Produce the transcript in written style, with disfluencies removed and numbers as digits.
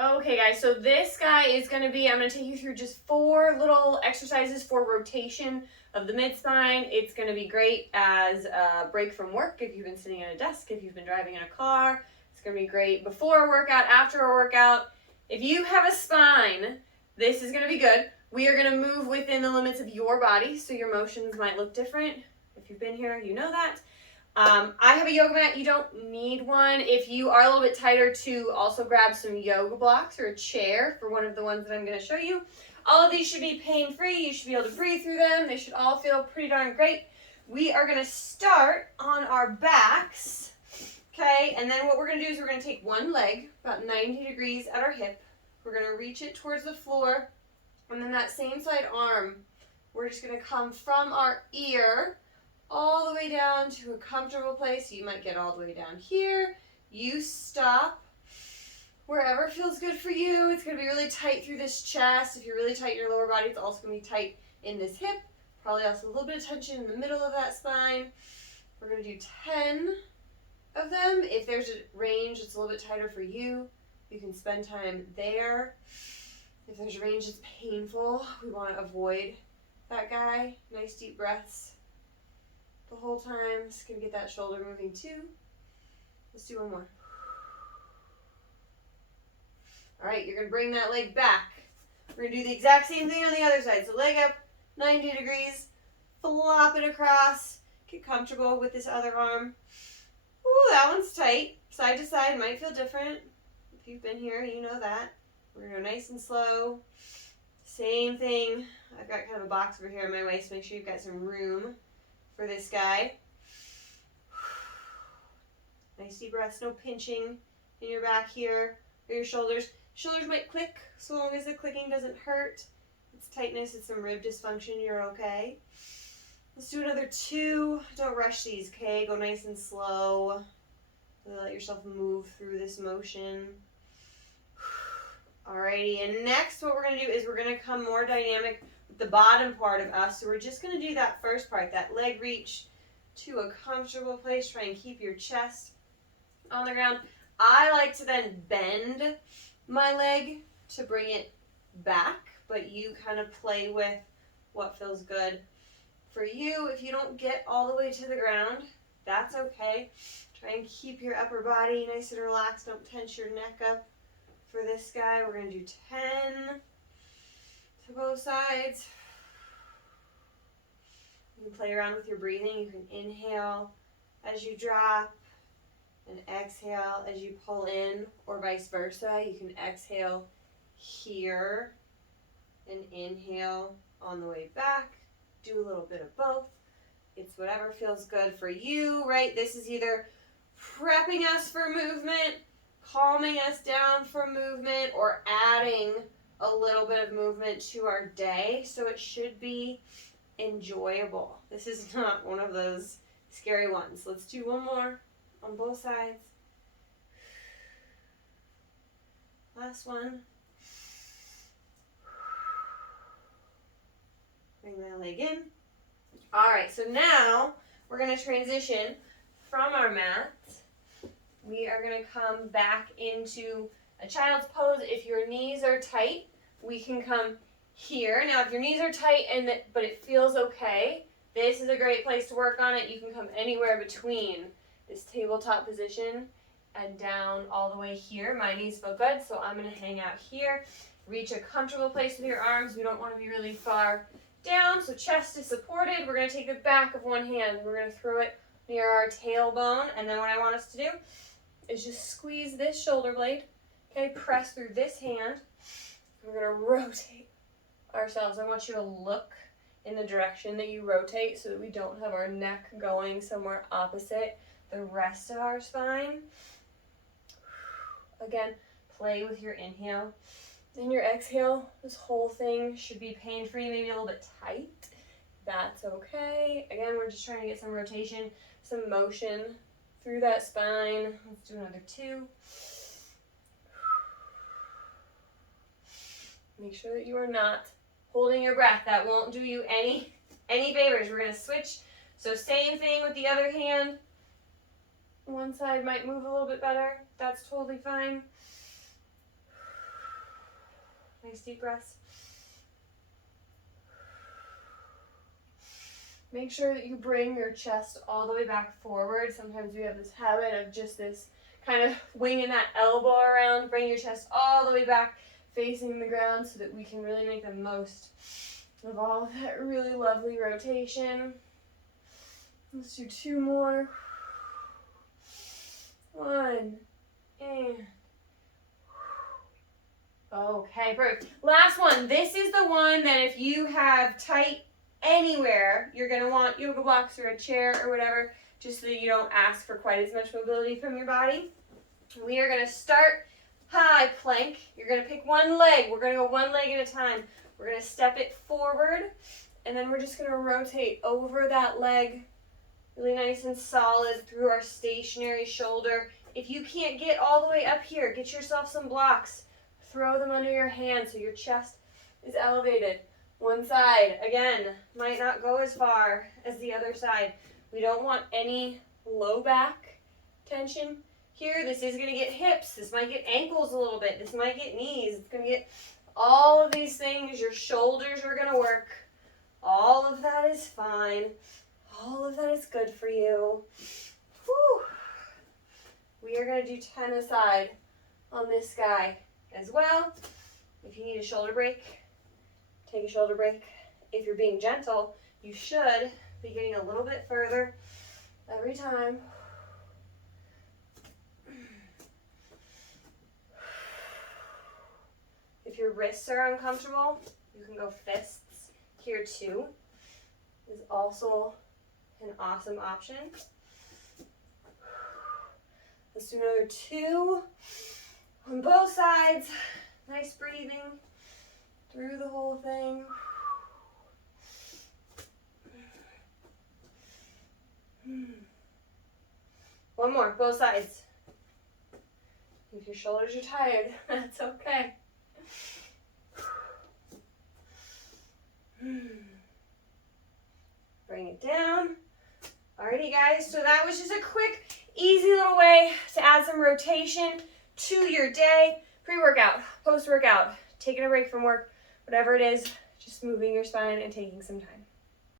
Okay, guys, so this guy is going to be, I'm going to take you through just 4 little exercises for rotation of the mid-spine. It's going to be great as a break from work if you've been sitting at a desk, if you've been driving in a car. It's going to be great before a workout, after a workout. If you have a spine, this is going to be good. We are going to move within the limits of your body, so your motions might look different. If you've been here, you know that. I have a yoga mat. You don't need one. If you are a little bit tighter, to also grab some yoga blocks or a chair for one of the ones that I'm going to show you. All of these should be pain-free. You should be able to breathe through them. They should all feel pretty darn great. We are going to start on our backs, okay? And then what we're going to do is we're going to take one leg, about 90 degrees at our hip. We're going to reach it towards the floor. And then that same side arm, we're just going to come from our ear all the way down to a comfortable place. You might get all the way down here. You stop wherever feels good for you. It's going to be really tight through this chest. If you're really tight in your lower body, it's also going to be tight in this hip. Probably also a little bit of tension in the middle of that spine. We're going to do 10 of them. If there's a range that's a little bit tighter for you, you can spend time there. If there's a range that's painful, we want to avoid that guy. Nice deep breaths the whole time. Just gonna get that shoulder moving too. Let's do one more. All right, you're gonna bring that leg back. We're gonna do the exact same thing on the other side. So leg up, 90 degrees, flop it across. Get comfortable with this other arm. Ooh, that one's tight. Side to side, might feel different. If you've been here, you know that. We're gonna go nice and slow. Same thing. I've got kind of a box over here on my waist. Make sure you've got some room for this guy. Nice deep breaths, no pinching in your back here or your shoulders. Shoulders might click, so long as the clicking doesn't hurt. It's tightness, it's some rib dysfunction, you're okay. Let's do another 2. Don't rush these, okay? Go nice and slow. Let yourself move through this motion. Alrighty, and next what we're going to do is we're going to come more dynamic with the bottom part of us. So we're just going to do that first part, that leg reach to a comfortable place. Try and keep your chest on the ground. I like to then bend my leg to bring it back, but you kind of play with what feels good for you. If you don't get all the way to the ground, that's okay. Try and keep your upper body nice and relaxed. Don't tense your neck up. For this guy, we're going to do 10 to both sides. You can play around with your breathing. You can inhale as you drop and exhale as you pull in, or vice versa. You can exhale here and inhale on the way back. Do a little bit of both. It's whatever feels good for you, right? This is either prepping us for movement, calming us down from movement, or adding a little bit of movement to our day. So it should be enjoyable. This is not one of those scary ones. Let's do one more on both sides. Last one. Bring that leg in. All right, so now we're going to transition from our mat. We are going to come back into a child's pose. If your knees are tight, we can come here. Now, if your knees are tight but it feels okay, this is a great place to work on it. You can come anywhere between this tabletop position and down all the way here. My knees feel good, so I'm going to hang out here. Reach a comfortable place with your arms. We don't want to be really far down, so chest is supported. We're going to take the back of one hand and we're going to throw it near our tailbone, and then what I want us to do is just squeeze this shoulder blade, okay, press through this hand. We're going to rotate ourselves. I want you to look in the direction that you rotate so that we don't have our neck going somewhere opposite the rest of our spine. Again, play with your inhale. And your exhale, this whole thing should be pain-free, maybe a little bit tight. That's okay. Again, we're just trying to get some rotation, some motion through that spine. Let's do another 2. Make sure that you are not holding your breath. That won't do you any favors. We're going to switch. So same thing with the other hand. One side might move a little bit better. That's totally fine. Nice deep breaths. Make sure that you bring your chest all the way back forward. Sometimes we have this habit of just this kind of winging that elbow around. Bring your chest all the way back, facing the ground, so that we can really make the most of all of that really lovely rotation. Let's do 2 more. 1, and okay, perfect. Last one. This is the one that if you have tight anywhere, you're going to want yoga blocks or a chair or whatever, just so that you don't ask for quite as much mobility from your body. We are going to start high plank. You're going to pick one leg. We're going to go one leg at a time. We're going to step it forward, and then we're just going to rotate over that leg, really nice and solid through our stationary shoulder. If you can't get all the way up here, get yourself some blocks. Throw them under your hands so your chest is elevated. One side, again, might not go as far as the other side. We don't want any low back tension here. This is going to get hips. This might get ankles a little bit. This might get knees. It's going to get all of these things. Your shoulders are going to work. All of that is fine. All of that is good for you. Whew. We are going to do 10 aside on this guy as well. If you need a shoulder break, take a shoulder break. If you're being gentle, you should be getting a little bit further every time. If your wrists are uncomfortable, you can go fists here too. Is also an awesome option. Let's do another 2 on both sides. Nice breathing through the whole thing. One more, both sides. If your shoulders are tired, that's okay. Bring it down. Alrighty guys, so that was just a quick, easy little way to add some rotation to your day. Pre-workout, post-workout, taking a break from work, whatever it is, just moving your spine and taking some time.